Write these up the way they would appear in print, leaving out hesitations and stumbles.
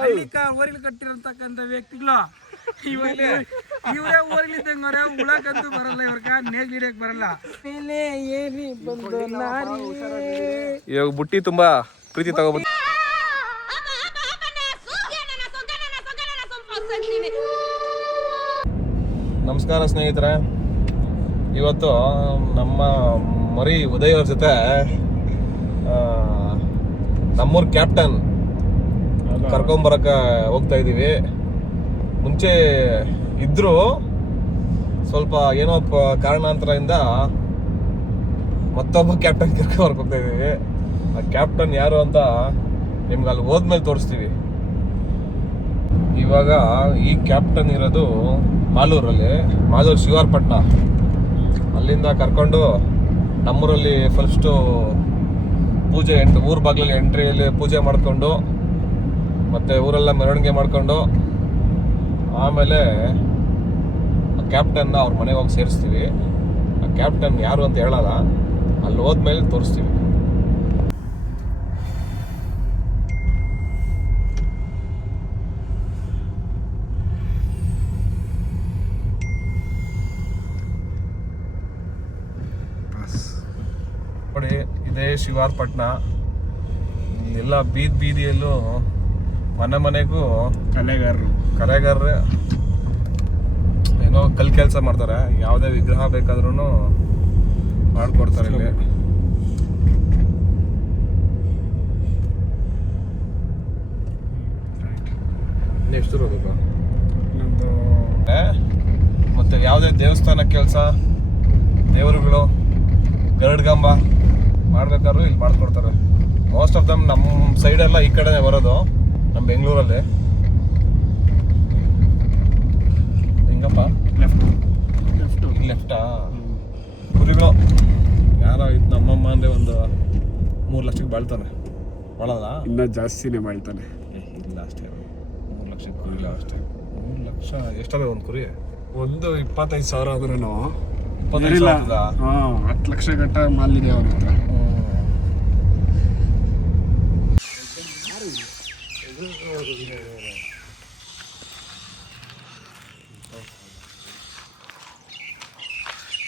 ಓರಿಲಿ ಕಟ್ಟಿರತಕ್ಕಂಥ ವ್ಯಕ್ತಿಗಳು ಇವರೇ ಓರಿಲಿದ್ದಂಗ ಉಳಕಂತೂ ಬರಲ್ಲ, ಇವ್ರಕ ನೇಜ್ ಹಿಡಿಯಕ್ ಬರಲ್ಲ. ಇವಾಗ ಬುಟ್ಟಿ ತುಂಬಾ ಪ್ರೀತಿ ತಗೋಬೋದು. ನಮಸ್ಕಾರ ಸ್ನೇಹಿತರೆ, ಇವತ್ತು ನಮ್ಮ ಮರಿ ಉದಯ್ ಅವ್ರ ಜೊತೆ ನಮ್ಮೂರ್ ಕ್ಯಾಪ್ಟನ್ ಕರ್ಕೊಂಬರಕ ಹೋಗ್ತಾ ಇದೀವಿ. ಮುಂಚೆ ಇದ್ರು, ಸ್ವಲ್ಪ ಏನೋ ಕಾರಣಾಂತರದಿಂದ ಮತ್ತೊಬ್ಬ ಕ್ಯಾಪ್ಟನ್ ಕರ್ಕೊಂಬರಕ್ ಹೋಗ್ತಾ ಇದೀವಿ. ಆ ಕ್ಯಾಪ್ಟನ್ ಯಾರು ಅಂತ ನಿಮ್ಗೆ ಅಲ್ಲಿ ಹೋದ್ಮೇಲೆ ತೋರಿಸ್ತೀವಿ. ಇವಾಗ ಈ ಕ್ಯಾಪ್ಟನ್ ಇರೋದು ಮಾಲೂರು ಶಿವಾರ್ಪಟ್ಟಣ. ಅಲ್ಲಿಂದ ಕರ್ಕೊಂಡು ನಮ್ಮೂರಲ್ಲಿ ಫಸ್ಟು ಪೂಜೆ ಊರ ಬಾಗಿಲಲ್ಲಿ ಎಂಟ್ರಿಯಲ್ಲಿ ಪೂಜೆ ಮಾಡಿಕೊಂಡು ಮತ್ತು ಊರೆಲ್ಲ ಮೆರವಣಿಗೆ ಮಾಡಿಕೊಂಡು ಆಮೇಲೆ ಆ ಕ್ಯಾಪ್ಟನ್ನ ಅವ್ರ ಮನೆಗೆ ಹೋಗಿ ಸೇರಿಸ್ತೀವಿ. ಆ ಕ್ಯಾಪ್ಟನ್ ಯಾರು ಅಂತ ಹೇಳಲ್ಲ, ಅಲ್ಲಿ ಹೋದ್ಮೇಲೆ ತೋರಿಸ್ತೀವಿ. ನೋಡಿ, ಇದೇ ಶಿವಾರ್ಪಟ್ಟಣ. ಎಲ್ಲ ಬೀದಿಯಲ್ಲೂ ಮನೆಗೂ ಕಲೆಗಾರರು ಏನೋ ಕೆಲಸ ಮಾಡ್ತಾರೆ. ಯಾವುದೇ ವಿಗ್ರಹ ಬೇಕಾದ್ರೂ ಮಾಡ್ಕೊಡ್ತಾರೆ ಇಲ್ಲಿ. ಎಷ್ಟು ಹೋಗ್ಬೇಕು ಮತ್ತೆ ಯಾವುದೇ ದೇವಸ್ಥಾನ ಕೆಲಸ, ದೇವರುಗಳು, ಗರುಡ್ಗಂಬ ಮಾಡ್ಬೇಕಾದ್ರು ಇಲ್ಲಿ ಮಾಡ್ಕೊಡ್ತಾರೆ. ಮೋಸ್ಟ್ ಆಫ್ ದಮ್ ನಮ್ಮ ಸೈಡೆಲ್ಲ ಈ ಕಡೆನೇ ಬರೋದು, ನಮ್ಮ ಬೆಂಗಳೂರಲ್ಲಿ. ಹೆಂಗಪ್ಪ ಲೆಫ್ಟಾ? ಕುರಿಗಳು ಯಾರೋ ಇದು ನಮ್ಮಮ್ಮ ಅಂದರೆ ಒಂದು 3 ಲಕ್ಷಕ್ಕೆ ಬಾಳ್ತಾನೆ. ಬಾಳಲ್ಲ, ಇನ್ನೂ ಜಾಸ್ತಿನೇ ಬಾಳ್ತಾನೆ. ಇಲ್ಲ ಅಷ್ಟೇ, 3 ಲಕ್ಷಕ್ಕೆ ಕುರಿಲ್ಲ ಅಷ್ಟೇ. 3 ಲಕ್ಷ ಎಷ್ಟಾಗ ಒಂದು ಕುರಿ? ಒಂದು 25,000 ಆದ್ರೂ 10 ಲಕ್ಷ ಗಟ್ಟ ಮಾಲಿದೆ ಅವ್ರ ಹತ್ರ.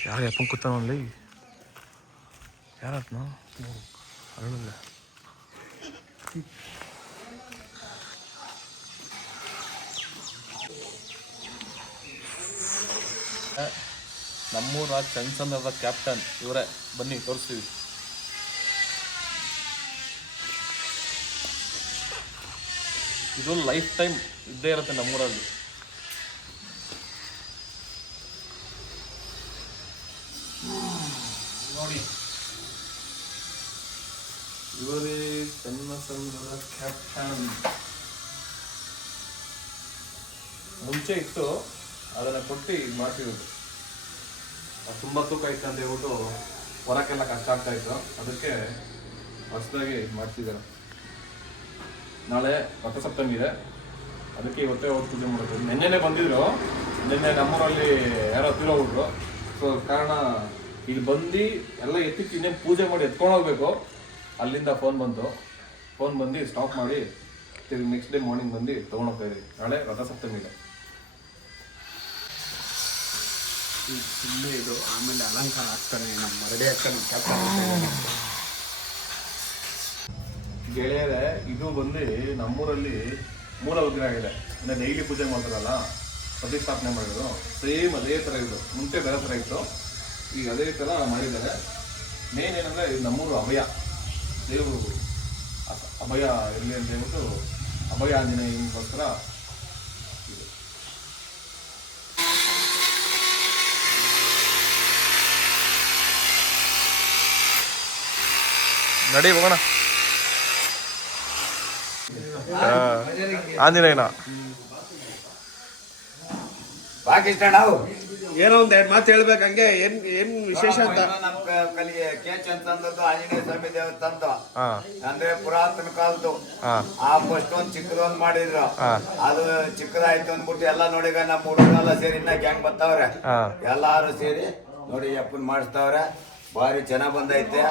ಯಾರು ಯಪ್ಪಂಗೆ ಕೂತಾನಲ್ಲಿ? ಯಾರತ್ನ ಅರಳಲ್ಲ. ನಮ್ಮೂರ ಚಂದ್ರದ ಕ್ಯಾಪ್ಟನ್ ಇವರೇ. ಬನ್ನಿ ತೋರಿಸ್ತೀವಿ. ಇದು ಲೈಫ್ ಟೈಮ್ ಇದ್ದೇ ಇರುತ್ತೆ ನಮ್ಮೂರಲ್ಲಿ. ನೋಡಿ, ಇವರೇ ಚನ್ನಸಂದ್ರದ ಕ್ಯಾಪ್ಟನ್. ಮುಂಚೆ ಇತ್ತು, ಅದನ್ನ ಕೊಟ್ಟು ಇದು ಮಾಡ್ತಿರೋದು. ತುಂಬ ತೂಕ ಇತ್ತು ಅಂತ ಹೇಳ್ಬಿಟ್ಟು ಹೊರಕ್ಕೆಲ್ಲ ಕಷ್ಟ ಆಗ್ತಾ ಇತ್ತು. ಅದಕ್ಕೆ ಹೊಸದಾಗಿ ಮಾಡ್ತಿದ್ದಾರೆ. ನಾಳೆ ರಥಸಪ್ತಮಿ ಇದೆ, ಅದಕ್ಕೆ ಇವತ್ತೇ ಹೋಗಿ ಪೂಜೆ ಮಾಡೋದು. ನಿನ್ನೆನೆ ಬಂದಿದ್ರು, ನಿನ್ನೆ ನಮ್ಮೂರಲ್ಲಿ ಯಾರೋ ತೀರೋಗ್ಬಿಟ್ರು. ಸೊ ಕಾರಣ ಇಲ್ಲಿ ಬಂದು ಎಲ್ಲ ಎತ್ತಿಟ್ಟು ಇನ್ನೇನು ಪೂಜೆ ಮಾಡಿ ಎತ್ಕೊಂಡು ಹೋಗ್ಬೇಕು. ಅಲ್ಲಿಂದ ಫೋನ್ ಬಂದು ಸ್ಟಾಪ್ ಮಾಡಿ ತಿರುಗಿ ನೆಕ್ಸ್ಟ್ ಡೇ ಮಾರ್ನಿಂಗ್ ಬಂದು ತೊಗೊಂಡೋಗ್ತಾ ಇದ್ದೀವಿ. ನಾಳೆ ರಥಸಪ್ತಮಿ ಇದೆ. ಸುಮ್ಮನೆ ಇದು ಆಮೇಲೆ ಅಲಂಕಾರ ಆಗ್ತಾನೆ, ನಮ್ಮ ರೆಡಿ ಆಗ್ತಾನೆ ಕ್ಯಾಪ್ಟನ್. ಗೆಳೆಯರೆ, ಇದು ಬಂದು ನಮ್ಮೂರಲ್ಲಿ ಮೂಲ ವಿಗ್ರಹ ಇದೆ. ಅಂದರೆ ಡೈಲಿ ಪೂಜೆ ಮಾಡ್ತಾರಲ್ಲ, ಪ್ರತಿಷ್ಠಾಪನೆ ಮಾಡಿದ್ರು. ಸೇಮ್ ಅದೇ ಥರ ಇದು. ಮುಂಚೆ ಬೇರೆ ಥರ ಇತ್ತು, ಈಗ ಅದೇ ಥರ ಮಾಡಿದ್ದಾರೆ. ಮೇನ್ ಏನಂದರೆ ಇದು ನಮ್ಮೂರು ಅಭಯ ದೇವರು, ಅಭಯ ಇರಲಿ ಅಂತ ಹೇಳ್ಬಿಟ್ಟು ಅಭಯ ಆಂಜನೇಯನಿಗೋಸ್ಕರ ಇದು. ನಡಿ ಹೋಗೋಣ. ಆಂಜನೇಯನ ನಾವು ಏನೋ ಒಂದ್ 2 ಮಾತು ಹೇಳ್ಬೇಕು. ಹಂಗೆ ಏನ್ ವಿಶೇಷ ಅಂತ ನಮ್ ಕಲಿಗೆ ಕೇಚ್ ಅಂತಂದದ್ದು ಆಂಜನೇಯ ಸ್ವಾಮಿ ದೇವಸ್ಥಾನದ್ದು. ಅಂದ್ರೆ ಪುರಾತನ ಕಾಲದ್ದು. ಆ ಫಸ್ಟ್ ಒಂದ್ ಚಿಕ್ಕದೊಂದ್ ಮಾಡಿದ್ರು, ಅದು ಚಿಕ್ಕದಾಯ್ತು ಅಂದ್ಬಿಟ್ಟು ಎಲ್ಲ ನೋಡಿಗ ನಮ್ಮ ಹುಡುಗರೆಲ್ಲ ಸೇರಿ ಇನ್ನ ಗ್ಯಾಂಗ್ ಬರ್ತಾವ್ರೆ. ಎಲ್ಲಾರು ಸೇರಿ ನೋಡಿ ಅಪ್ಪನ್ ಮಾಡಿಸ್ತಾವ್ರೆ. ಭಾರಿ ಚೆನ್ನಾಗ್ ಬಂದೈತೆ.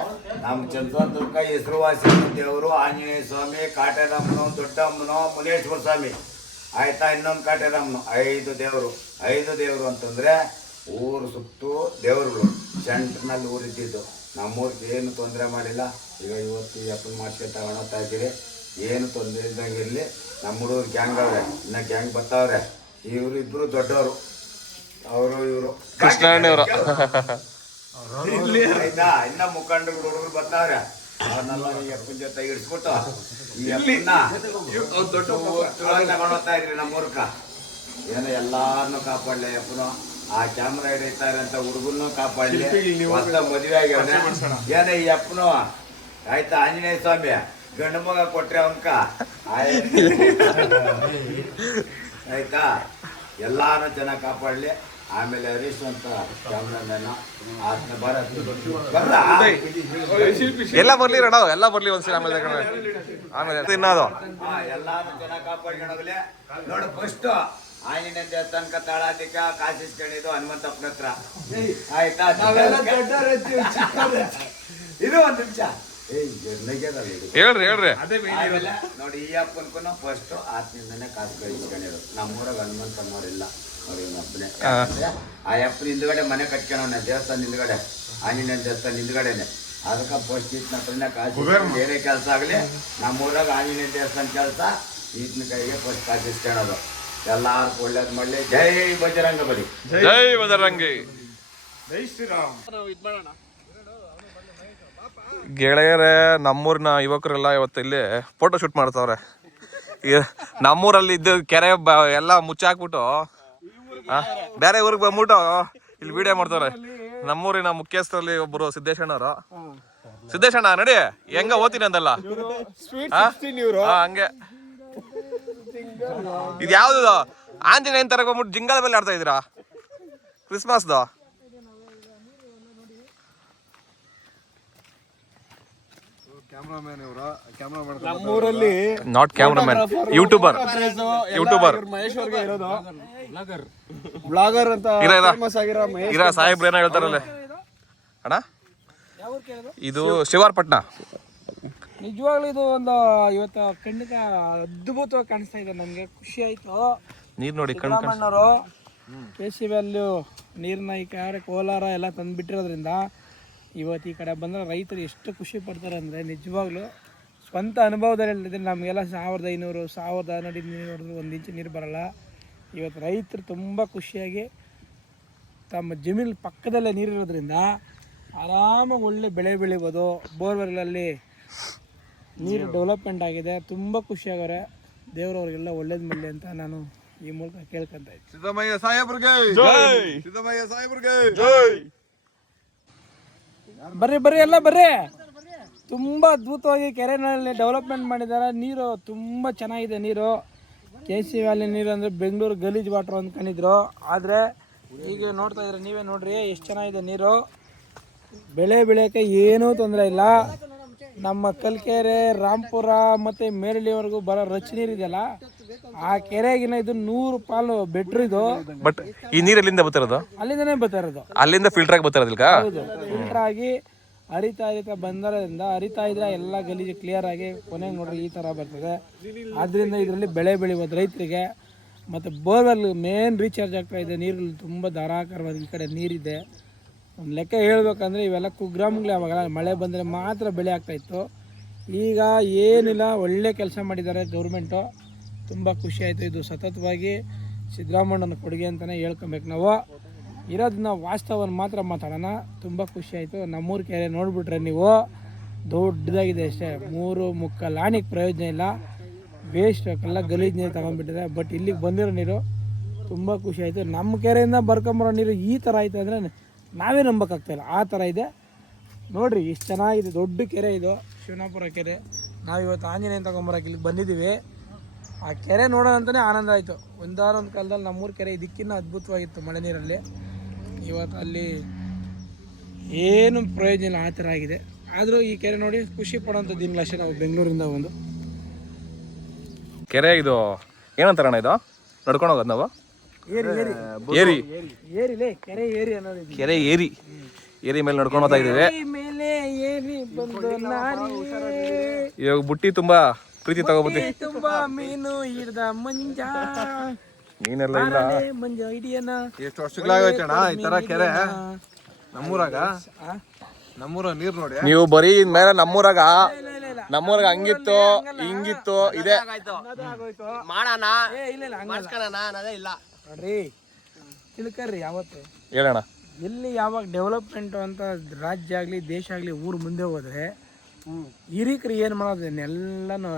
ನಮ್ಮ ಚಂದ್ರದುರ್ಗ ಹೆಸರುವಾಸಿ ದೇವರು ಆಂಜನೇಯ ಸ್ವಾಮಿ, ಕಾಟೇರಮ್ಮನು, ದೊಡ್ಡಮ್ಮನು, ಮುನೇಶ್ವರ ಸ್ವಾಮಿ ಆಯ್ತಾ, ಇನ್ನೊಂದು ಕಾಟೇರಮ್ಮನು, 5 ದೇವರು. 5 ದೇವರು ಅಂತಂದ್ರೆ ಊರು ಸುತ್ತು ದೇವರುಗಳು ಸೆಂಟ್ರ್ನಲ್ಲಿ ಊರಿದ್ದಿದ್ದು. ನಮ್ಮೂರಿಗೆ ಏನು ತೊಂದರೆ ಮಾಡಿಲ್ಲ. ಈಗ ಇವತ್ತು ಎಪ್ಪನ್ ಮಾಡ್ಸ್ಕೊತ ತಗೊಳ್ತಾ ಇದ್ದೀರಿ, ಏನು ತೊಂದರೆ ಇಲ್ದಂಗೆ ಇರಲಿ. ನಮ್ಮ ಹುಡುಗರು ಗ್ಯಾಂಗ್ ಅವ್ರೆ, ಇನ್ನ ಗ್ಯಾಂಗ್ ಬರ್ತಾವ್ರೆ. ಇವರು ಇಬ್ರು ದೊಡ್ಡವರು, ಅವರು ಇವರು ಕೃಷ್ಣಣ್ಣವರು ಆಯ್ತಾ. ಇನ್ನ ಮುಖಂಡರು ಹುಡುಗರು ಬರ್ತಾವ್ರೆ, ಅವ್ರನ್ನೆಲ್ಲ ಈ ಅಪ್ಪನ ಜೊತೆ ಇಡಿಸ್ಬಿಟ್ಟು ಈ ಅಪ್ಪನ್ನ ತಗೊಂಡು ಹೋಗ್ತಾ ಇದ್ರಿ ನಮ್ಮ ಊರ್ಕ. ಏನೋ ಎಲ್ಲಾರನ್ನು ಕಾಪಾಡ್ಲಿ ಅಪ್ಪನು. ಆ ಕ್ಯಾಮ್ರಾ ಹಿಡಿತಾರೆ ಅಂತ ಹುಡುಗನ್ನು ಕಾಪಾಡ್ಲಿ. ಹೊಸ ಮದುವೆ ಆಗ್ಯವನೆ. ಏನೇ ಈ ಅಪ್ಪನು ಆಯ್ತಾ, ಆಂಜನೇಯ ಸ್ವಾಮಿ ಗಂಡು ಮಗ ಕೊಟ್ರೆ ಅವನ್ಕ ಆಯ್ತಾ. ಎಲ್ಲಾರು ಚೆನ್ನಾಗಿ ಕಾಪಾಡ್ಲಿ. ಆಮೇಲೆ ಹರೀಶ್ ಅಂತ ಕ್ಯಾಮ್ರಾಮನ್ ಆತನ ಎಲ್ಲ ಬರ್ಲಿ ಅಣ್ಣ, ಎಲ್ಲ ಬರ್ಲಿ ಒಂದ್ಸಲ. ಆಮೇಲೆ ತಿನ್ನೋದು ಎಲ್ಲಾರು ಚೆನ್ನಾಗಿ ಕಾಪಾಡ್ಕೊಂಡೋಗ್ಲಿ. ನೋಡು, ಫಸ್ಟ್ ಆಂಜನೇಯ ದೇವಸ್ಥಾನಕ ತಾಳಾದಿಕ ಕಾಸಿಸ್ಕೊಂಡಿದ್ದು ಹನುಮಂತಪ್ಪನ ಹತ್ರ ಆಯ್ತಾ. ಇದು 1 ನಿಮಿಷ ಹೇಳ್ರಿ. ಆಮೇಲೆ ನೋಡಿ, ಈ ಅಪ್ಪನ್ಕೂ ಫಸ್ಟ್ ಆತನಿಂದನೇ ಕಾಸು ಕಳಿಸ್ಕೊಂಡಿದ್ರು. ನಮ್ಮೂರಾಗ ಹನುಮಂತಮ್ಮವ್ರಿಲ್ಲ, ಅವ್ರಿವನೊಬ್ಬನೇ. ಆ ಅಪ್ಪನ ಹಿಂದ್ಗಡೆ ಮನೆ ಕಟ್ಕೊಳವನೆ, ದೇವಸ್ಥಾನ ಹಿಂದ್ಗಡೆ, ಆಂಜನೇಯ ದೇವಸ್ಥಾನ ಹಿಂದ್ಗಡೆನೆ. ಅದಕ್ಕೆ ಫಸ್ಟ್ ಈತನ ಹತ್ರನೇ ಕಾಸು, ಬೇರೆ ಕೆಲಸ ಆಗಲಿ ನಮ್ಮೂರಾಗ ಆಂಜನೇಯ ದೇವಸ್ಥಾನ ಕೆಲಸ ಈತನ ಕೈಗೆ ಫಸ್ಟ್ ಕಾಸು ಇಸ್ಕೊಳ್ಳೋದು. ಎಲ್ಲಾರು ಒಳ್ಳೇದು ಮಾಡಲಿ. ಜೈ ಬಜರಂಗ ಬಲಿ, ಜೈ ಬಜರಂಗಿ. ಗೆಳೆಯರೇ, ನಮ್ಮೂರಿನ ಯುವಕರೆಲ್ಲ ಇವತ್ತು ಇಲ್ಲಿ ಫೋಟೋ ಶೂಟ್ ಮಾಡ್ತಾವ್ರೆ. ನಮ್ಮೂರಲ್ಲಿ ಇದ್ದ ಕೆರೆ ಎಲ್ಲ ಮುಚ್ಚಾಕ್ಬಿಟ್ಟು ಬೇರೆ ಊರಿಗೆ ಬಂದ್ಬಿಟ್ಟು ಇಲ್ಲಿ ವಿಡಿಯೋ ಮಾಡ್ತಾವ್ರೆ. ನಮ್ಮೂರಿನ ಮುಖ್ಯಸ್ಥರಲ್ಲಿ ಒಬ್ಬರು ಸಿದ್ದೇಶಣ್ಣವರು. ಸಿದ್ದೇಶಣ್ಣ ನಡಿ, ಹೆಂಗ ಓದ್ತೀನಿ ಅಂದಲ್ಲ ಹಂಗೆ. ಇದು ಯಾವ್ದು ಆಂಜನೇಯನ್ ತರ ಬಂದ್ಬಿಟ್ಟು ಜಿಂಗಲ್ ಮೇಲೆ ಆಡ್ತಾ ಇದೀರಾ ಕ್ರಿಸ್ಮಸ್ದು? ನಮ್ಮೂರಲ್ಲಿ ನಾಟ್ ಕ್ಯಾಮ್ರಾಮನ್, ಯೂಟ್ಯೂಬರ್. ಬ್ಲಾಗರ್ ಅಂತ ಇರ ಸಾಹೇಬ್ರು ಏನೋ ಹೇಳ್ತಾರಲ್ಲ ಅಣ್ಣ. ಇದು ಶಿವಾರ್ಪಟ್ನ. ನಿಜವಾಗ್ಲೂ ಇದು ಒಂದು ಇವತ್ತು ಖಂಡಿತ ಅದ್ಭುತವಾಗಿ ಕಾಣಿಸ್ತಾ ಇದೆ. ನಮಗೆ ಖುಷಿ ಆಯ್ತು. ನೀರ್ ನೋಡಿ, ಸಿದ್ದರಾಮಣ್ಣವರು KC ವ್ಯಾಲ್ಯೂ ನೀರನ್ನ ಈ ಕಡೆ ಕೋಲಾರ ಎಲ್ಲ ತಂದುಬಿಟ್ಟಿರೋದ್ರಿಂದ ಇವತ್ತು ಈ ಕಡೆ ಬಂದರೆ ರೈತರು ಎಷ್ಟು ಖುಷಿ ಪಡ್ತಾರೆ ಅಂದರೆ ನಿಜವಾಗ್ಲೂ ಸ್ವಂತ ಅನುಭವದಲ್ಲಿ ಹೇಳಿದ್ರೆ ನಮಗೆಲ್ಲ 1500 1400 ನೀರು ನೋಡಿದ್ರು 1 ಇಂಚು ನೀರು ಬರೋಲ್ಲ. ಇವತ್ತು ರೈತರು ತುಂಬ ಖುಷಿಯಾಗಿ ತಮ್ಮ ಜಮೀನು ಪಕ್ಕದಲ್ಲೇ ನೀರಿರೋದ್ರಿಂದ ಆರಾಮಾಗಿ ಒಳ್ಳೆ ಬೆಳೆ ಬೆಳಿಬೋದು. ಬೋರ್ವೆಲ್ಲಲ್ಲಿ ನೀರು ಡೆವಲಪ್ಮೆಂಟ್ ಆಗಿದೆ. ತುಂಬ ಖುಷಿಯಾಗವ್ರೆ. ದೇವರವ್ರಿಗೆಲ್ಲ ಒಳ್ಳೇದು ಮಾಡಲಿ ಅಂತ ನಾನು ಈ ಮೂಲಕ ಕೇಳ್ಕೊಂತ ಇದ್ದೀನಿ. ಸಿದ್ದರಾಮಯ್ಯ ಸಾಹೇಬ್ರಿಗೆ ಜೈ, ಸಿದ್ದರಾಮಯ್ಯ ಸಾಹೇಬ್ರಿಗೆ ಜೈ. ಬರ್ರಿ ಎಲ್ಲ ಬರ್ರಿ. ತುಂಬ ಅದ್ಭುತವಾಗಿ ಕೆರೆನಲ್ಲಿ ಡೆವಲಪ್ಮೆಂಟ್ ಮಾಡಿದ್ದಾರೆ. ನೀರು ತುಂಬ ಚೆನ್ನಾಗಿದೆ. ನೀರು KC ವ್ಯಾಲಿ ನೀರು ಅಂದರೆ ಬೆಂಗಳೂರು ಗಲೀಜ್ ವಾಟ್ರ್ ಅಂದ್ಕೊಂಡಿದ್ರು. ಆದರೆ ಈಗ ನೋಡ್ತಾ ಇದ್ರೆ ನೀವೇ ನೋಡ್ರಿ ಎಷ್ಟು ಚೆನ್ನಾಗಿದೆ ನೀರು. ಬೆಳೆ ಬೆಳೆಯೋಕ್ಕೆ ಏನೂ ತೊಂದರೆ ಇಲ್ಲ. ನಮ್ಮ ಕಲ್ಕೆರೆ, ರಾಂಪುರ ಮತ್ತು ಮೇರಳಿವರೆಗೂ ಬರೋ ರಚ್ ನೀರಿದೆಯಲ್ಲ, ಆ ಕೆರೆಗಿನ ಇದು 100 ಪಾಲು ಬೆಟ್ರ್ ಇದು. ಬಟ್ ಈ ನೀರು ಎಲ್ಲಿಂದ ಬರ್ತಿರೋದು? ಅಲ್ಲಿಂದನೇ ಬರ್ತಾ ಇರೋದು. ಅಲ್ಲಿಂದ ಫಿಲ್ಟರ್ ಆಗಿ ಬರ್ತಿರೋದಿಲ್ಲ. ಹೌದು, ಫಿಲ್ಟರ್ ಆಗಿ ಹರಿತಾ ಬಂದರಿಂದ ಹರಿತಾ ಇದ್ರೆ ಎಲ್ಲ ಗಲೀಜು ಕ್ಲಿಯರ್ ಆಗಿ ಕೊನೆಗೆ ನೋಡ್ರಿ ಈ ಥರ ಬರ್ತದೆ. ಆದ್ದರಿಂದ ಇದರಲ್ಲಿ ಬೆಳೆ ಬೆಳಿಬೋದು ರೈತರಿಗೆ. ಮತ್ತು ಬೋರ್ವೆಲ್ ಮೇನ್ ರೀಚಾರ್ಜ್ ಆಗ್ತಾ ಇದೆ. ನೀರು ತುಂಬ ಧಾರಾಕಾರವಾಗಿ ಈ ಕಡೆ ನೀರಿದೆ. ಒಂದು ಲೆಕ್ಕ ಹೇಳ್ಬೇಕಂದ್ರೆ ಇವೆಲ್ಲ ಕುಗ್ರಾಮಗಳೇ. ಅವಾಗ ಮಳೆ ಬಂದರೆ ಮಾತ್ರ ಬೆಳೆ ಆಗ್ತಾಯಿತ್ತು. ಈಗ ಏನಿಲ್ಲ, ಒಳ್ಳೆ ಕೆಲಸ ಮಾಡಿದ್ದಾರೆ ಗೌರ್ಮೆಂಟು. ತುಂಬ ಖುಷಿ ಆಯಿತು. ಇದು ಸತತವಾಗಿ ಸಿದ್ದರಾಮಣ್ಣನ ಕೊಡುಗೆ ಅಂತಲೇ ಹೇಳ್ಕೊಬೇಕು. ನಾವು ಇರೋದನ್ನ ವಾಸ್ತವವನ್ನು ಮಾತ್ರ ಮಾತಾಡೋಣ. ತುಂಬ ಖುಷಿ ಆಯಿತು. ನಮ್ಮೂರ ಕೆರೆ ನೋಡಿಬಿಟ್ರೆ ನೀವು ದೊಡ್ಡದಾಗಿದೆ ಅಷ್ಟೇ. 3.25 ಆಣಿಗೆ ಪ್ರಯೋಜನ ಇಲ್ಲ, ವೇಸ್ಟ್. ಎಲ್ಲ ಗಲೀಜು ನೀರು ತಗೊಂಡ್ಬಿಟ್ಟಿದೆ. ಬಟ್ ಇಲ್ಲಿಗೆ ಬಂದಿರೋ ನೀರು ತುಂಬ ಖುಷಿ ಆಯಿತು. ನಮ್ಮ ಕೆರೆಯಿಂದ ಬರ್ಕೊಂಬರೋ ನೀರು ಈ ಥರ ಆಯಿತು ಅಂದರೆ ನಾವೇ ನಂಬೋಕ್ಕಾಗ್ತಾಯಿಲ್ಲ, ಆ ಥರ ಇದೆ. ನೋಡಿರಿ ಎಷ್ಟು ಚೆನ್ನಾಗಿದೆ. ದೊಡ್ಡ ಕೆರೆ ಇದು, ಶಿವನಾಪುರ ಕೆರೆ. ನಾವಿವತ್ತು ಆಂಜನೇಯ ತಗೊಂಬರೋಕೆ ಇಲ್ಲಿಗೆ ಬಂದಿದ್ದೀವಿ. ಆ ಕೆರೆ ನೋಡೋಣ ಅಂತಲೇ ಆನಂದ ಆಯಿತು. ಒಂದಾರೊಂದು ಕಾಲದಲ್ಲಿ ನಮ್ಮೂರ ಕೆರೆ ಇದಕ್ಕಿಂತ ಅದ್ಭುತವಾಗಿತ್ತು ಮಳೆ ನೀರಲ್ಲಿ. ಇವತ್ತು ಅಲ್ಲಿ ಏನು ಪ್ರಯೋಜನ ಇಲ್ಲ, ಆ ಥರ ಆಗಿದೆ. ಆದರೂ ಈ ಕೆರೆ ನೋಡಿ ಖುಷಿ ಪಡೋಂಥದ್ದು ಇಲ್ಲ ಅಷ್ಟೇ. ನಾವು ಬೆಂಗಳೂರಿಂದ ಒಂದು ಕೆರೆ ಇದು ಏನಂತಾರಣ್ಣ, ಇದು ನಡ್ಕೊಂಡು ಹೋಗೋದು ನಾವು? ಏರಿ ಏರಿ ಏರಿಲೇ ಕೆರೆ ಏರಿ ಅನ್ನೋದು. ಕೆರೆ ಏರಿ ಏರಿ ಮೇಲೆ ನಡ್ಕೊಂಡು ಹೋಗ್ತಾ ಇದೀವಿ. ಮೇಲೆ ಏರಿ ಬಂದು ನಾರಿ ಇವಾಗ ಬುಟ್ಟಿ ತುಂಬಾ ಪ್ರೀತಿ ತಗೋಬತ್ತಿ. ತುಂಬಾ ಮೀನು ಹಿಡ್ದ ಮಂಜ ನೀನೆಲ್ಲ ಇಲ್ಲ. ಮಂಜ ಹಿಡಿಯನ. ಎಷ್ಟು ವರ್ಷಗಳಾಗೋಯ್ತಣ್ಣ ಈ ತರ ಕೆರೆ ನಮ್ಮೂರಾಗ. ನಮ್ಮೂರ ನೀರ್ ನೋಡಿ. ನೀವು ಬರೀ ಮೇಲೆ ನಮ್ಮೂರಾಗ ಹಂಗಿತ್ತು ಹಿಂಗಿತ್ತು ಇದೆ ಮಾಡೋಣ ಇಲ್ಲ ನೋಡ್ರಿ ತಿಳ್ಕರ್ರಿ ಯಾವತ್ತು ಹೇಳೋಣ. ಎಲ್ಲಿ ಯಾವಾಗ ಡೆವಲಪ್ಮೆಂಟ್ ಅಂತ ರಾಜ್ಯ ಆಗಲಿ ದೇಶ ಆಗಲಿ ಊರು ಮುಂದೆ ಹೋದ್ರೆ ಹಿರಿಕರು ಏನು ಮಾಡೋದು ಎಲ್ಲನೂ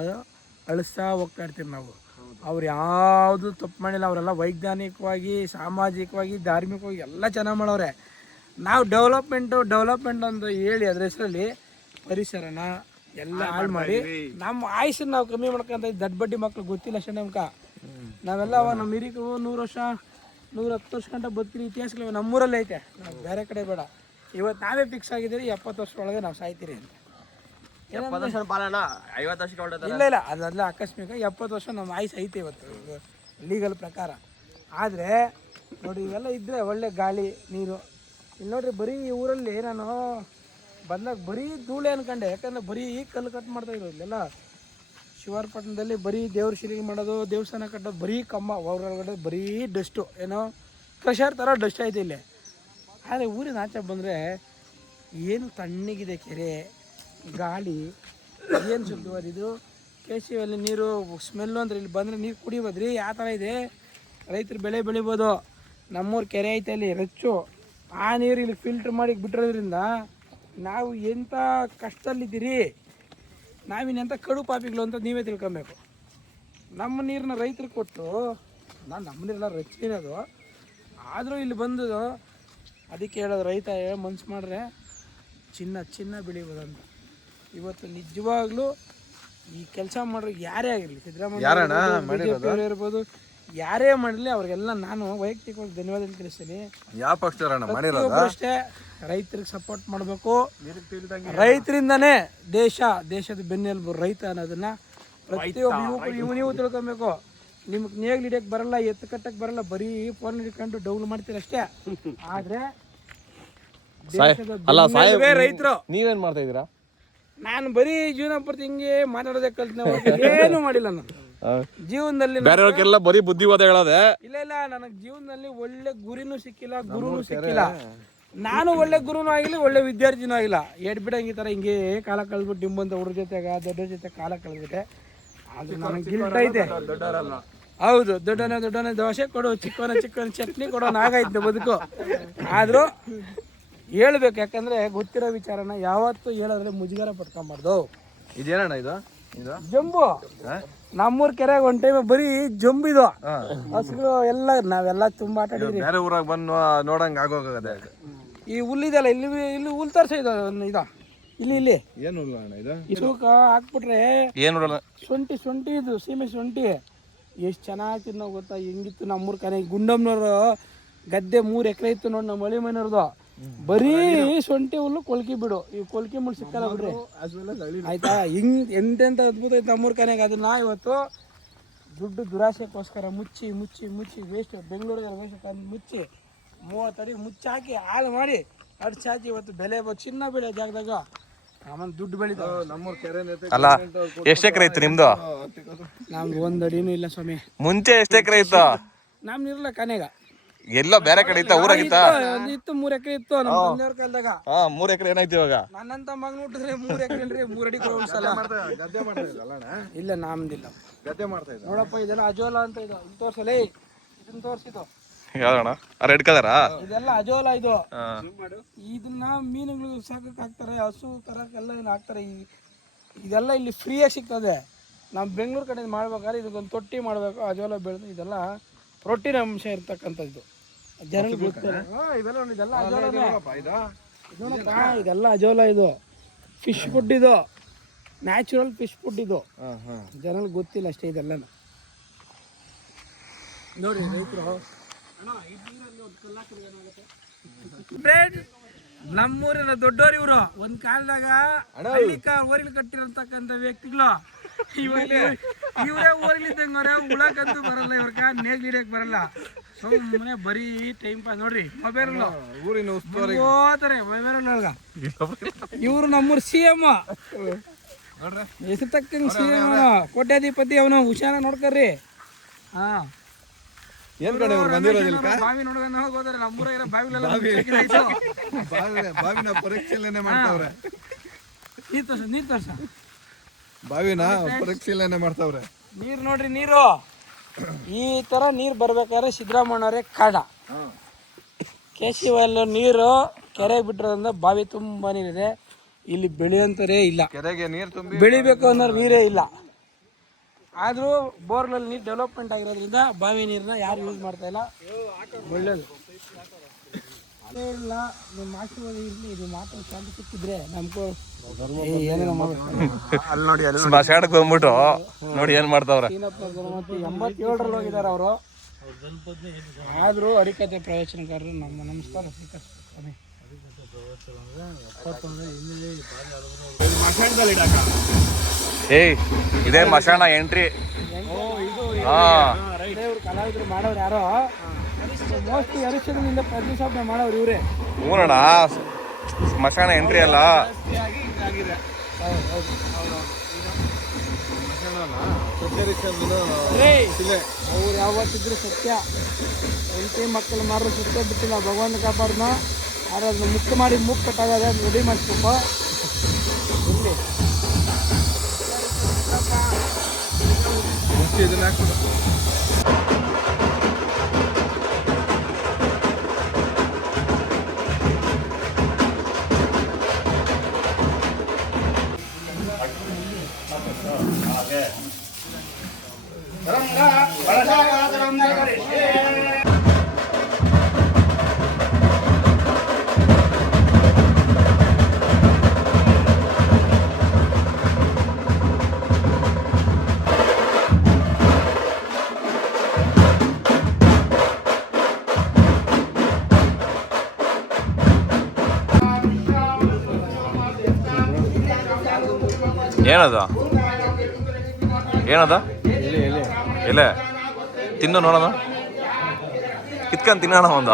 ಅಳಿಸ್ತಾ ಹೋಗ್ತಾ ಇರ್ತೀವಿ ನಾವು. ಅವ್ರು ಯಾವುದು ತಪ್ಪು ಮಾಡಿಲ್ಲ. ಅವರೆಲ್ಲ ವೈಜ್ಞಾನಿಕವಾಗಿ ಸಾಮಾಜಿಕವಾಗಿ ಧಾರ್ಮಿಕವಾಗಿ ಎಲ್ಲ ಚೆನ್ನಾಗಿ ಮಾಡೋರೆ. ನಾವು ಡೆವಲಪ್ಮೆಂಟ್ ಅಂತ ಹೇಳಿ ಅದ್ರ ಹೆಸರಲ್ಲಿ ಪರಿಸರನ ಎಲ್ಲ ಹಾಳು ಮಾಡಿ ನಮ್ಮ ಆಯುಷನ್ನು ನಾವು ಕಮ್ಮಿ ಮಾಡ್ಕೊಂತ ದಡ್ಡ ಬಡ್ಡಿ ಮಕ್ಳು ಗೊತ್ತಿಲ್ಲ ಅಷ್ಟೇ ನಮ್ಗೆ. ನಾವೆಲ್ಲ ಅವ ನಮ್ಮ ಹಿರಿಕರು 100 ವರ್ಷ 110 ವರ್ಷ ಗಂಟೆ ಬದುಕಿರೋ ಇತಿಹಾಸಗಳು ನಮ್ಮೂರಲ್ಲೇ ಐತೆ. ನಾವು ಬೇರೆ ಕಡೆ ಬೇಡ. ಇವತ್ತು ನಾವೇ ಫಿಕ್ಸ್ ಆಗಿದ್ದೀರಿ 70 ವರ್ಷದೊಳಗೆ ನಾವು ಸಾಯ್ತೀರಿ ಅಂತ. 50 ವರ್ಷ ಬಾಳಣ್ಣ 50 ವರ್ಷಕ್ಕೆ ಇಲ್ಲ ಅದೆಲ್ಲ ಆಕಸ್ಮಿಕ. 70 ವರ್ಷ ನಮ್ಮ ಆಯುಸ್ ಐತೆ ಇವತ್ತು ಲೀಗಲ್ ಪ್ರಕಾರ. ಆದರೆ ನೋಡಿ ಇವೆಲ್ಲ ಇದ್ದರೆ ಒಳ್ಳೆ ಗಾಳಿ ನೀರು. ಇಲ್ಲಿ ನೋಡ್ರಿ ಬರೀ ಈ ಊರಲ್ಲಿ ನಾನು ಬಂದಾಗ ಬರೀ ಧೂಳೆ ಅನ್ಕೊಂಡೆ. ಯಾಕಂದರೆ ಬರೀ ಕಲ್ಲು ಕಟ್ ಮಾಡ್ತಾಯಿದ್ರು ಇಲ್ಲೆಲ್ಲ. ಶಿವಾರಪಟ್ಟಣದಲ್ಲಿ ಬರೀ ದೇವ್ರ ಶಿಲಿಗೆ ಮಾಡೋದು, ದೇವಸ್ಥಾನ ಕಟ್ಟೋದು, ಬರೀ ಕಮ್ಮ ಹೊರಗಡೆ ಬರೀ ಡಸ್ಟು, ಏನೋ ಕ್ರಷರ್ ಥರ ಡಸ್ಟ್ ಐತೆ ಇಲ್ಲಿ. ಆದರೆ ಊರಿನ ಆಚೆ ಬಂದರೆ ಏನು ತಣ್ಣಗಿದೆ ಕೆರೆ, ಗಾಳಿ, ಏನು ಶುದ್ಧವಾದಿದು. ಕೇಶಿಯಲ್ಲಿ ನೀರು ಸ್ಮೆಲ್ಲು ಅಂದ್ರೆ ಇಲ್ಲಿ ಬಂದರೆ ನೀರು ಕುಡಿಬೋದ್ರಿ. ಆ ಥರ ಇದೆ. ರೈತರು ಬೆಳೆ ಬೆಳಿಬೋದು. ನಮ್ಮೂರು ಕೆರೆ ಐತೆ ಅಲ್ಲಿ ರಚ್ಚು. ಆ ನೀರು ಇಲ್ಲಿ ಫಿಲ್ಟ್ರ್ ಮಾಡಿ ಬಿಟ್ಟಿರೋದ್ರಿಂದ ನಾವು ಎಂಥ ಕಷ್ಟದಲ್ಲಿದ್ದೀರಿ, ನಾವಿನ್ನೆಂಥ ಕಡು ಪಾಪಿಗಳು ಅಂತ ನೀವೇ ತಿಳ್ಕೊಬೇಕು. ನಮ್ಮ ನೀರನ್ನ ರೈತರಿಗೆ ಕೊಟ್ಟು ನಮ್ಮ ನೀರೆಲ್ಲ ರಚ್ಚಿರೋದು. ಆದರೂ ಇಲ್ಲಿ ಬಂದು ಅದಕ್ಕೆ ಹೇಳೋದು ರೈತ ಮನ್ಸು ಮಾಡಿದ್ರೆ ಚಿನ್ನ ಬೆಳಿಬೋದಂತ. ಇವತ್ತು ನಿಜವಾಗ್ಲೂ ಈ ಕೆಲಸ ಮಾಡ್ರೆ ಯಾರೇ ಆಗಿರಲಿ, ಸಿದ್ದರಾಮಯ್ಯ ಇರ್ಬೋದು, ಯಾರೇ ಮಾಡಲಿ ಅವ್ರಿಗೆಲ್ಲ ನಾನು ವೈಯಕ್ತಿಕವಾಗಿ ಧನ್ಯವಾದ ತಿಳಿಸ್ತೀನಿ. ಯಾವ ಪಕ್ಷ ಮಾಡಿರೋದು ಅಷ್ಟೇ ರೈತರಿಗೆ ಸಪೋರ್ಟ್ ಮಾಡಬೇಕು. ರೈತರಿಂದನೇ ದೇಶದ ಬೆನ್ನೆಲುಬು ರೈತ ಅನ್ನೋದನ್ನ ಪ್ರತಿಯೊಬ್ಬ ಯುವಕರು ನೀವು ತಿಳ್ಕೊಬೇಕು. ನಿಮ್ಗೆ ನೇಗ್ಲು ಹಿಡಿಯಕ್ಕೆ ಬರಲ್ಲ, ಎತ್ತು ಕಟ್ಟಕ್ಕೆ ಬರಲ್ಲ, ಬರೀ ಫೋನ್ ಹಿಡ್ಕೊಂಡು ಡೌಲ್ ಮಾಡ್ತೀರ ಅಷ್ಟೇ. ಆದ್ರೆ ರೈತರು ನೀವೇನ್ ಮಾಡ್ತಾ ಇದೀರಾ? ನಾನು ಬರೀ ಜೀವನ ಪೂರ್ತಿ ಹಿಂಗೆ ಮಾತಾಡೋದೇ ಕಲ್ತ ಏನು ಮಾಡಿಲ್ಲ ನಾನು ಜೀವನದಲ್ಲಿ. ಬೇರೆಯವ್ರಿಗೆಲ್ಲ ಬರೀ ಬುದ್ಧಿವಾದ ಹೇಳೋದೆ. ಇಲ್ಲ ನನಗೆ ಜೀವನದಲ್ಲಿ ಒಳ್ಳೆ ಗುರಿನೂ ಸಿಕ್ಕಿಲ್ಲ, ಗುರುನೂ ಸಿಕ್ಕಿಲ್ಲ. ನಾನು ಒಳ್ಳೆ ಗುರುನೂ ಆಗಿಲ್ಲ, ಒಳ್ಳೆ ವಿದ್ಯಾರ್ಥಿನೂ ಆಗಿಲ್ಲ. ಎಡ್ಬಿಡಂಗೆ ಈ ಥರ ಹಿಂಗೆ ಕಾಲ ಕಳೆದ್ಬಿಟ್ಟು ನಿಮ್ಮಂತ ಹುಡುಗ ಜೊತೆಗೆ ದೊಡ್ಡ ಜೊತೆ ಕಾಲ ಕಳೆದ್ಬಿಟ್ಟೆ. ಅದು ನನಗೆ ಗಿಲ್ಟ್ ಐತೆ. ಹೌದು, ದೊಡ್ಡನೇ ದೋಸೆ ಕೊಡು, ಚಿಕ್ಕವನ ಚಟ್ನಿ ಕೊಡೋಣ ಆಗೈತೆ ಬದುಕು. ಆದರೂ ಹೇಳ್ಬೇಕು, ಯಾಕಂದ್ರೆ ಗೊತ್ತಿರೋ ವಿಚಾರನ ಯಾವತ್ತೂ ಹೇಳೋದ್ರೆ ಮುಜುಗರ ಪಡ್ಕೊಂಬಾರ್ದು. ಇದೇನಣ್ಣ ಇದು ಜಂಬು. ನಮ್ಮೂರ್ ಕೆರೆಗೆ ಒಂದ್ ಟೈಮ್ ಬರೀ ಜಂಬು ಇದು ಹಸುಗಳು ಎಲ್ಲ ನಾವೆಲ್ಲ ತುಂಬಾ ಆಟ ಆಡಿದ್ವಿ. ಬೇರೆ ಊರಾಗ ಬಂದು ನೋಡಂಗ ಆಗೋಗದೆ. ಈ ಹುಲ್ಲಿದೆಲ್ಲ ಇಲ್ಲಿ ಹುಲ್ ತರ್ಸ ಇದು ಇಲ್ಲಿ ಏನು ಇದು ಇಸುಕ ಹಾಕ್ಬಿಟ್ರೆ ಏನು ಶುಂಠಿ ಇದು ಸೀಮೆ ಶುಂಠಿ ಎಷ್ಟು ಚೆನ್ನಾಗಿ ನಾವು ಗೊತ್ತಾ. ಹೆಂಗಿತ್ತು ನಮ್ಮೂರ್ ಕನೆ ಗುಂಡಮ್ಮನವ್ರು ಗದ್ದೆ 3 ಎಕರೆ ಇತ್ತು ನೋಡಿ ನಮ್ಮ ಹಳಿ ಮನೆಯವ್ರದ್ದು. ಬರೀ ಶುಂಠಿ ಹುಲ್ಲು ಕೊಲ್ಕಿ ಬಿಡು. ಈ ಕೊಲ್ಕಿ ಮುಳ್ಳು ಸಿಕ್ಕಲ್ಲ ಬಿಡ್ರಿ ಆಯ್ತಾ. ಎಂತೆಂತ ಅದ್ಭುತ ಐತೆ ನಮ್ಮೂರ್ ಕನೆಗೆ. ಅದನ್ನ ಇವತ್ತು ದುಡ್ಡು ದುರಾಸೆಗೋಸ್ಕರ ಮುಚ್ಚಿ ವೇಸ್ಟ್ ಬೆಂಗಳೂರಿಗೆ ವೇಸ್ಟ್ ಮುಚ್ಚಿ 30 ಅಡಿ ಮುಚ್ಚಾಕಿ ಹಾಳು ಮಾಡಿ ಅಡ್ಚಾಕಿ ಇವತ್ತು ಬೆಲೆ ಚಿನ್ನ ಬೆಳೆ ಜಾಗದಾಗ ಆಮೇಲೆ ದುಡ್ಡು ಬೆಳಿತಾವ. ನಮ್ಮೂರ್ ಕೆರೆ ಅಲ್ಲ, ಎಷ್ಟು ಎಕರೆ ಇತ್ತು ನಿಮ್ದು? ನಮ್ದು 1 ಅಡಿನೂ ಇಲ್ಲ ಸ್ವಾಮಿ. ಮುಂಚೆ ಎಷ್ಟು ಎಕರೆ ಇತ್ತು? ನಮ್ದು ಇರಲ್ಲ ಕನೆಗ, ಎಲ್ಲೋ ಬೇರೆ ಕಡೆ ಇತ್ತ ಊರಾಗಿತ್ತ? ಇತ್ತು 3 ಎಕರೆ ಇತ್ತು ನಮ್ಮ ತಂದೆಯವ್ರ ಕಾಲದಾಗ. 3 ಎಕರೆ ಏನಾಯ್ತು ಇವಾಗ? ನನ್ನಂತ ಮಗನ ಹುಟ್ಟಿದ್ರೆ 3 ಎಕರೆ ಇಲ್ರಿ, 3 ಅಡಿ ಉಳ್ಸಲ್ಲ. ಗದ್ದೆ ಮಾಡ್ತಾ ಇದ್ದಲ್ಲ? ಇಲ್ಲ ನಮ್ದಿಲ್ಲ. ಗದ್ದೆ ಮಾಡ್ತಾ ಇದ್ದ ನೋಡಪ್ಪ ಇದೆಲ್ಲ ಅಜೋಲಾ ಅಂತ ಇದು. ಇಲ್ಲಿ ತೋರ್ಸಲೇ, ಇದನ್ನ ತೋರ್ಸಿದ್ದು ಯಾವ್ದಣ್ಣ? ರೆಡ್ ಕಲರ ಇದೆಲ್ಲ ಅಜೋಲಾ. ಇದು ಇದನ್ನ ಮೀನುಗಳು ಸಾಕಕ್ಕೆ ಹಾಕ್ತಾರೆ, ಹಸು ಕರಕ್ಕೆಲ್ಲ ಇದನ್ನ ಹಾಕ್ತಾರೆ. ಇದೆಲ್ಲ ಇಲ್ಲಿ ಫ್ರೀಯಾಗಿ ಸಿಗ್ತದೆ. ನಾವು ಬೆಂಗಳೂರು ಕಡೆ ಮಾಡ್ಬೇಕಾದ್ರೆ ಇದಕ್ಕೊಂದು ತೊಟ್ಟಿ ಮಾಡಬೇಕು. ಅಜೋಲಾ ಬೆಳೆದು ಇದೆಲ್ಲ ಪ್ರೋಟೀನ್ ಅಂಶ ಇರ್ತಕ್ಕಂಥದ್ದು ಜನರಿಗೆ ಗೊತ್ತಿಲ್ಲ. ಇದೆಲ್ಲ ಅಜೋಲಾ. ಇದು ಫಿಶ್ ಫುಡ್, ಇದು ನ್ಯಾಚುರಲ್ ಫಿಶ್ ಫುಡ್. ಇದು ಜನರಿಗೆ ಗೊತ್ತಿಲ್ಲ ಅಷ್ಟೇ. ಇದೆಲ್ಲ ನೋಡಿ ರೈತರು ನಮ್ಮೂರಿನ ದೊಡ್ಡೋರು ಇವರು. ಒಂದ್ ಕಾಲದಾಗ ಓರಿಲ್ ಕಟ್ಟಿರತಕ್ಕಂಥ ವ್ಯಕ್ತಿಗಳು ಇವರೇ ಓರಿಲಿದ್ದಂಗವ್ರೆ. ಉಳಕಂತೂ ಬರಲ್ಲ, ಇವ್ರಕ ನೇಗ್ಲು ಹಿಡಿಯಕ್ ಬರಲ್ಲ. ಸುಮ್ಮನೆ ಬರೀ ಟೈಮ್ ಪಾಸ್ ನೋಡ್ರಿ ಮೊಬೈಲ್ ಊರಿನ ಉಸ್ತುವಾರಿ ಹೋತಾರೆ ಮೊಬೈಲ್ ಒಳಗ. ಇವ್ರು ನಮ್ಮೂರ್ CM ಹೆಸರು ತಕ್ಕಂಗೆ CM ಕೋಟ್ಯಾಧಿಪತಿ ಅವನು ಹುಷಾರ ನೋಡ್ಕರ್ರಿ. ಹಾ ಏನ್ ಕಡೆ ಇವ್ರು ಬಂದಿರೋದಿಲ್ಲ ಬಾವಿ ನೋಡ್ಕೊಂಡು ಹೋಗೋದ್ರೆ ನಮ್ಮೂರ ಇರೋ ಬಾವಿಲೆಲ್ಲ ಬಾವಿನ ಪರಿಶೀಲನೆ ಮಾಡ್ತಾವ್ರೆ. ನೀರ್ ತೋರ್ಸ ಬಾವಿನ ಪರಿಶೀಲನೆ ಮಾಡ್ತಾವ್ರೆ. ನೀರು ನೋಡ್ರಿ, ನೀರು ಈ ತರ ನೀರು ಬರ್ಬೇಕಾದ್ರೆ ಸಿದ್ದರಾಮಣ್ಣವರೇ ಕಾಡ. ಕೇಶಿವಲ್ಲ ನೀರು ಕೆರೆಗೆ ಬಿಟ್ಟಿರೋದ್ರಿಂದ ಬಾವಿ ತುಂಬಾ ನೀರಿದೆ. ಇಲ್ಲಿ ಬೆಳೆಯುವಂಥರೇ ಇಲ್ಲ, ಕೆರೆಗೆ ನೀರು ತುಂಬಿ ಬೆಳಿಬೇಕು ಅನ್ನೋ ನೀರೇ ಇಲ್ಲ. ಆದರೂ ಬೋರ್ಗಳಲ್ಲಿ ನೀರು ಡೆವಲಪ್ಮೆಂಟ್ ಆಗಿರೋದ್ರಿಂದ ಬಾವಿ ನೀರನ್ನ ಯಾರು ಯೂಸ್ ಮಾಡ್ತಾ ಇಲ್ಲ. ಒಳ್ಳೇದು ಅದೇ ಇಲ್ಲ. ನಿಮ್ಮ ಆಶೀರ್ವಾದ ಇರಲಿ, ಇದು ಮಾತ್ರ ಶಾಂತಿ ಸಿಕ್ಕಿದ್ರೆ ನಮ್ಗೂ ಏನೇನೋ ಅಲ್ಲಿ ನೋಡಿ ಅಲ್ಲಿ ಸ್ಮಶಾನಕ್ಕೆ ಬಂದ್ಬಿಟ್ಟು ನೋಡಿ ಏನ್ ಮಾಡ್ತಾವ್ರೆ. 87ರಲ್ಲಿ ಹೋಗಿದ್ದಾರೆ ಅವರು. ಆದರೂ ಹರಿಕತೆ ಪ್ರವಚನಕಾರರು ನಮ್ಮ ನಮಸ್ಕಾರ ಸ್ವೀಕರಿಸ್ತಾರೆ. ಏಯ್ ಇದೇ ಮಶಾಣ ಎಂಟ್ರಿ. ಇವ್ರು ಕಲಾವಿದರು ಮಾಡೋರು ಯಾರೋ ಮೋಸ್ಟ್ಲಿ ಹರಿಶ್ಚಂದ್ರನಿಂದ ಪ್ರತಿಷ್ಠಾಪನೆ ಮಾಡೋರು ಇವರೇ. ಹೂನಣ್ಣ, ಸ್ಮಶಾನ ಎಂಟ್ರಿ ಅಲ್ಲ. ಅವ್ರು ಯಾವತ್ತಿದ್ರು ಸತ್ಯ. ಹೆಂಡತಿ ಮಕ್ಕಳು ಮಾರೋ ಸತ್ಯ ಬಿಟ್ಟಿಲ್ಲ. ಭಗವಂತ ಕಾಪಾಡ್ನ. ಯಾರು ಅದನ್ನ ಮುಕ್ತ ಮಾಡಿ ಮೂಗ್ ಕಟ್ಟಾಗದೆ ರೆಡಿ ಮಾಡಿಸ್ಬೇಕು. ಇದನ್ನ ಹಾಕ್ಬಿಡು. ಏನದ ಏನದ ಎಲೆ ತಿನ್ನು ನೋಡೋಣ. ಕಿತ್ಕೊಂಡು ತಿನ್ನೋಣ ಒಂದ.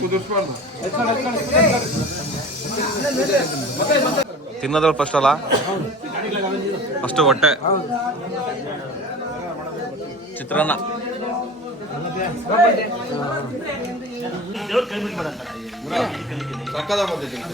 ಕುದಿಸ್ಬಾರ್ದು. ತಿನ್ನೋದ್ರಲ್ಲಿ ಫಸ್ಟ್ ಅಲ್ಲ, ಫಸ್ಟು ಹೊಟ್ಟೆ. ಚಿತ್ರಾನ್ನ ಸಕ್ಕದ ಬಂದಿದ್ದೀನಿ.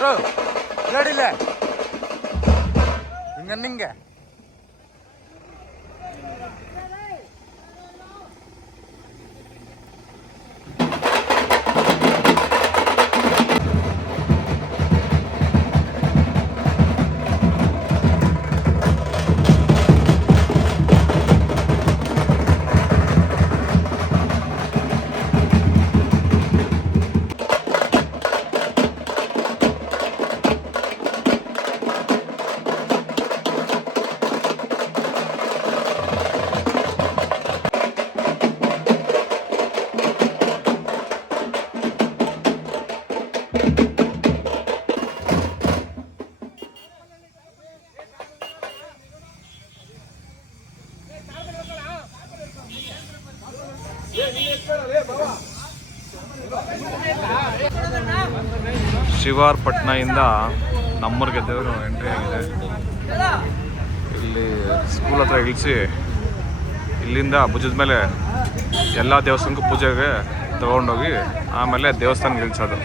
ಗುರು ನೋಡಿಲ್ಲ ಹಿಂಗೆ ಶಿವಾರ್ಪಟ್ನದಿಂದ ನಮ್ಮೂರಿಗೆ ದೇವರು ಎಂಟ್ರಿ ಆಗಿದೆ. ಇಲ್ಲಿ ಸ್ಕೂಲ್ ಹತ್ರ ಇಳಿಸಿ ಇಲ್ಲಿಂದ ಭುಜದ ಮೇಲೆ ಎಲ್ಲ ದೇವಸ್ಥಾನಕ್ಕೂ ಪೂಜೆಗೆ ತಗೊಂಡೋಗಿ ಆಮೇಲೆ ದೇವಸ್ಥಾನಕ್ಕೆ ಇಳಿಸೋದು.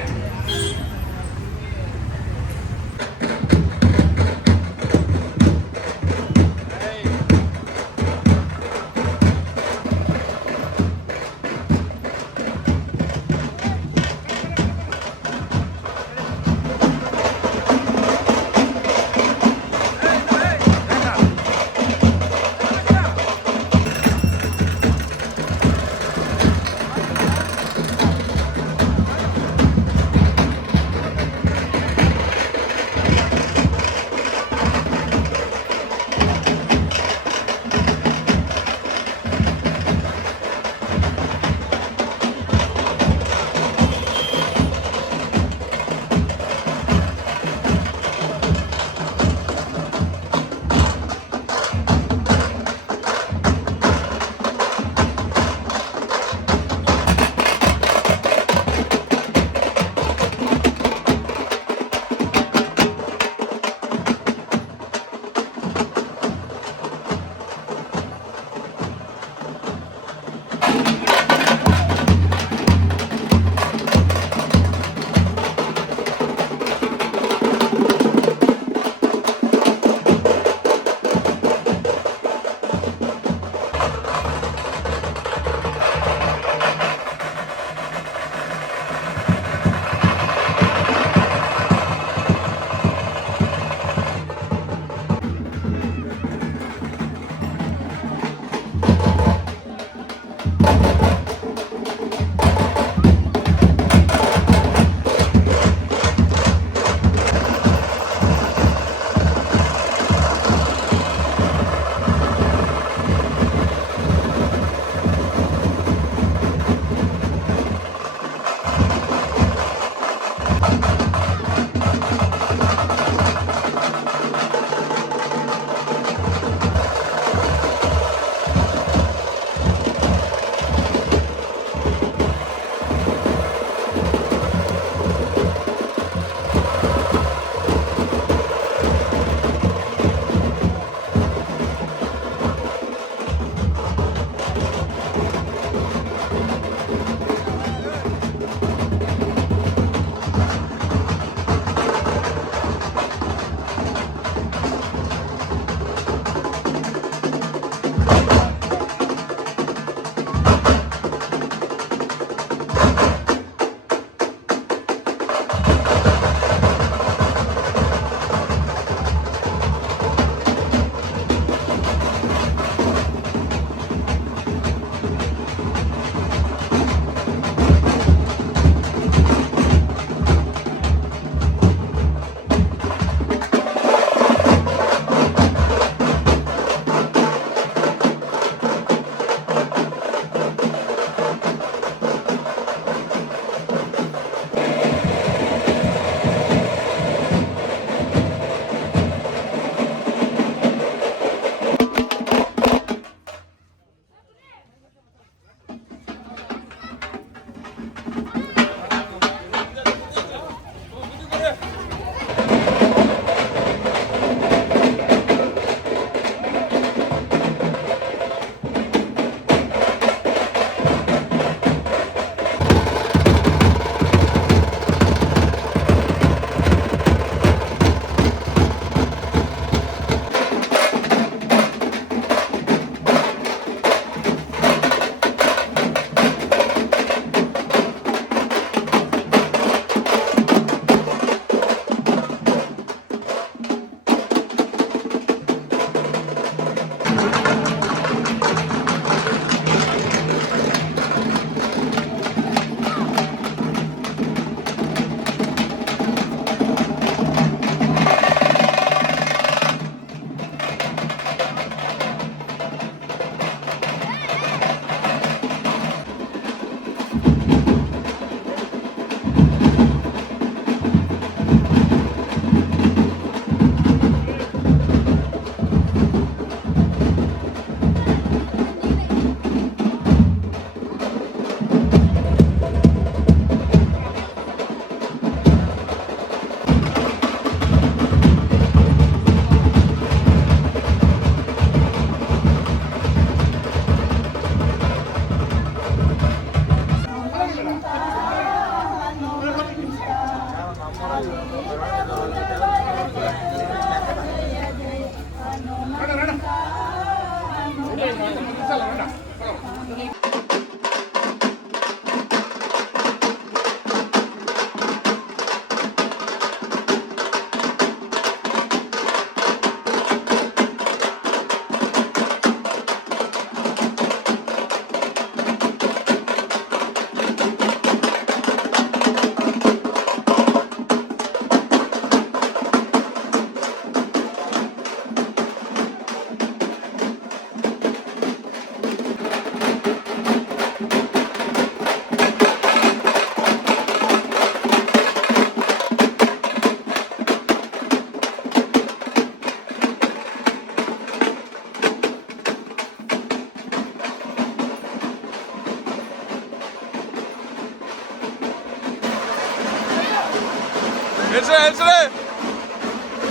ಹೆಸರೇ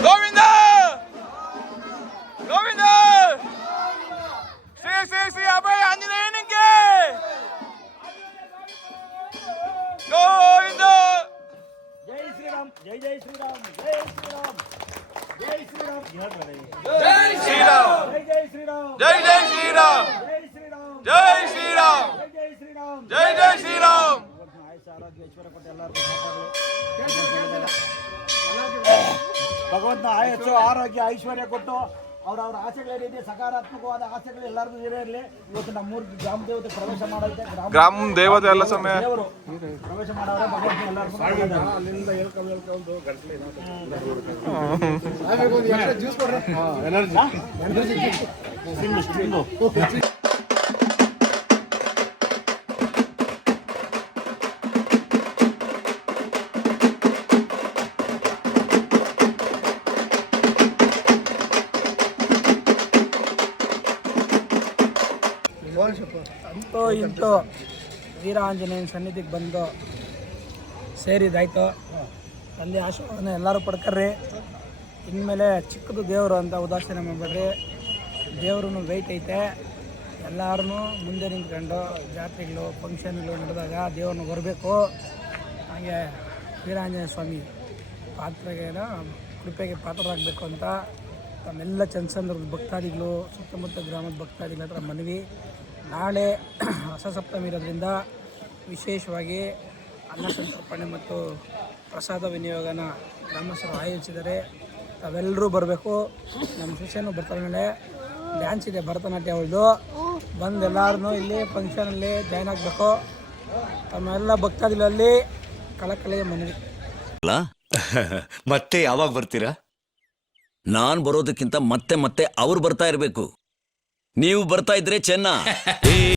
ಗೋವಿಂದ ಗೋವಿಂದ ಶ್ರೀ ಶ್ರೀ ಶ್ರೀ ಅಭಯ ಆಂಜನೇಯನಿಗೆ ಗೋವಿಂದ. ಜೈ ಶ್ರೀರಾಮ್ ಜೈ ಜೈ ಶ್ರೀರಾಮ್ ಜೈ ಶ್ರೀರಾಮ್ ಜೈ ಶ್ರೀರಾಮ್ ಜೈ ಶ್ರೀರಾಮ್ ಜೈ ಜೈ ಶ್ರೀರಾಮ್ ಜೈ ಜೈ ಶ್ರೀರಾಮ್ ಜೈ ಶ್ರೀರಾಮ್ ಜೈ ಶ್ರೀರಾಮ್ ಜೈ ಜೈ ಶ್ರೀರಾಮ್ ಜೈ ಜೈ ಶ್ರೀರಾಮ್. ಆಯುಷ್ಯ ಆರೋಗ್ಯ ಐಶ್ವರ್ಯ ಕೊಟ್ಟು ಎಲ್ಲರಿಗೂ ಭಗವಂತ ಆಯುಷ್ಯ ಆರೋಗ್ಯ ಐಶ್ವರ್ಯ ಕೊಟ್ಟು ಅವ್ರವ್ರ ಆಸೆಗಳೇನಿದೆ ಸಕಾರಾತ್ಮಕವಾದ ಆಸೆಗಳು ಎಲ್ಲರಿಗೂ ಇರಲಿ. ಇವತ್ತು ನಮ್ಮೂರು ಗ್ರಾಮ ದೇವತೆ ಪ್ರವೇಶ ಮಾಡೈತೆ. ಗ್ರಾಮ ದೇವತೆ ಎಲ್ಲ ಸಮಯ ದೇವರು ಪ್ರವೇಶ ಮಾಡೋರೆ ಭಗವಂತ ಎಲ್ಲರಿಗೂ ಅಲ್ಲಿಂದ ಹೇಳ್ಕೊಂಡು ಗಂಟ್ಲಿ ಅಂತೂ ಇಂತೂ ವೀರಾಂಜನೇಯನ ಸನ್ನಿಧಿಗೆ ಬಂದು ಸೇರಿದಾಯ್ತು. ಅಲ್ಲಿ ಆಶೀರ್ವಾದನ ಎಲ್ಲರೂ ಪಡ್ಕರ್ರಿ. ಇನ್ಮೇಲೆ ಚಿಕ್ಕದು ದೇವರು ಅಂತ ಉದಾಸೀನ ಮಾಡಬೇಡ್ರಿ. ದೇವ್ರೂ ವೆಯ್ಟ್ ಐತೆ. ಎಲ್ಲರೂ ಮುಂದೆ ನಿಂತ್ಕೊಂಡು ಜಾತ್ರೆಗಳು ಫಂಕ್ಷನ್ಗಳು ನಡೆದಾಗ ದೇವ್ರನ್ನ ಬರಬೇಕು. ಹಾಗೆ ವೀರಾಂಜನೇಯ ಸ್ವಾಮಿ ಕೃಪೆಗೆ ಪಾತ್ರರಾಗಬೇಕು ಅಂತ ತಮ್ಮೆಲ್ಲ ಚಂದ್ರಸಂದ್ರದ ಭಕ್ತಾದಿಗಳು ಸುತ್ತಮುತ್ತ ಗ್ರಾಮದ ಭಕ್ತಾದಿಗಳ ಹತ್ರ ಮನವಿ. ನಾಳೆ ಹೊಸ ಸಪ್ತಮಿ ಇರೋದ್ರಿಂದ ವಿಶೇಷವಾಗಿ ಅನ್ನ ಸಂತರ್ಪಣೆ ಮತ್ತು ಪ್ರಸಾದ ವಿನಿಯೋಗನ ಗ್ರಾಮಸ್ಥರು ಆಯೋಜಿಸಿದ್ದಾರೆ. ತಾವೆಲ್ಲರೂ ಬರಬೇಕು. ನಮ್ಮ ಶಿಷ್ಯನೂ ಬರ್ತಾರೆ. ನಾಳೆ ಡ್ಯಾನ್ಸ್ ಇದೆ, ಭರತನಾಟ್ಯ ಅವಳದು. ಬಂದು ಎಲ್ಲರೂ ಇಲ್ಲಿ ಫಂಕ್ಷನಲ್ಲಿ ಜಾಯ್ನ್ ಆಗಬೇಕು. ತಮ್ಮೆಲ್ಲ ಭಕ್ತಾದಿಗಳಲ್ಲಿ ಕಳಕಳಿಯ ಮನವಿ. ಮತ್ತೆ ಯಾವಾಗ ಬರ್ತೀರಾ? ನಾನ್ ಬರೋದಕ್ಕಿಂತ ಮತ್ತೆ ಅವ್ರು ಬರ್ತಾ ಇರ್ಬೇಕು. ನೀವು ಬರ್ತಾ ಇದ್ರೆ ಚೆನ್ನ.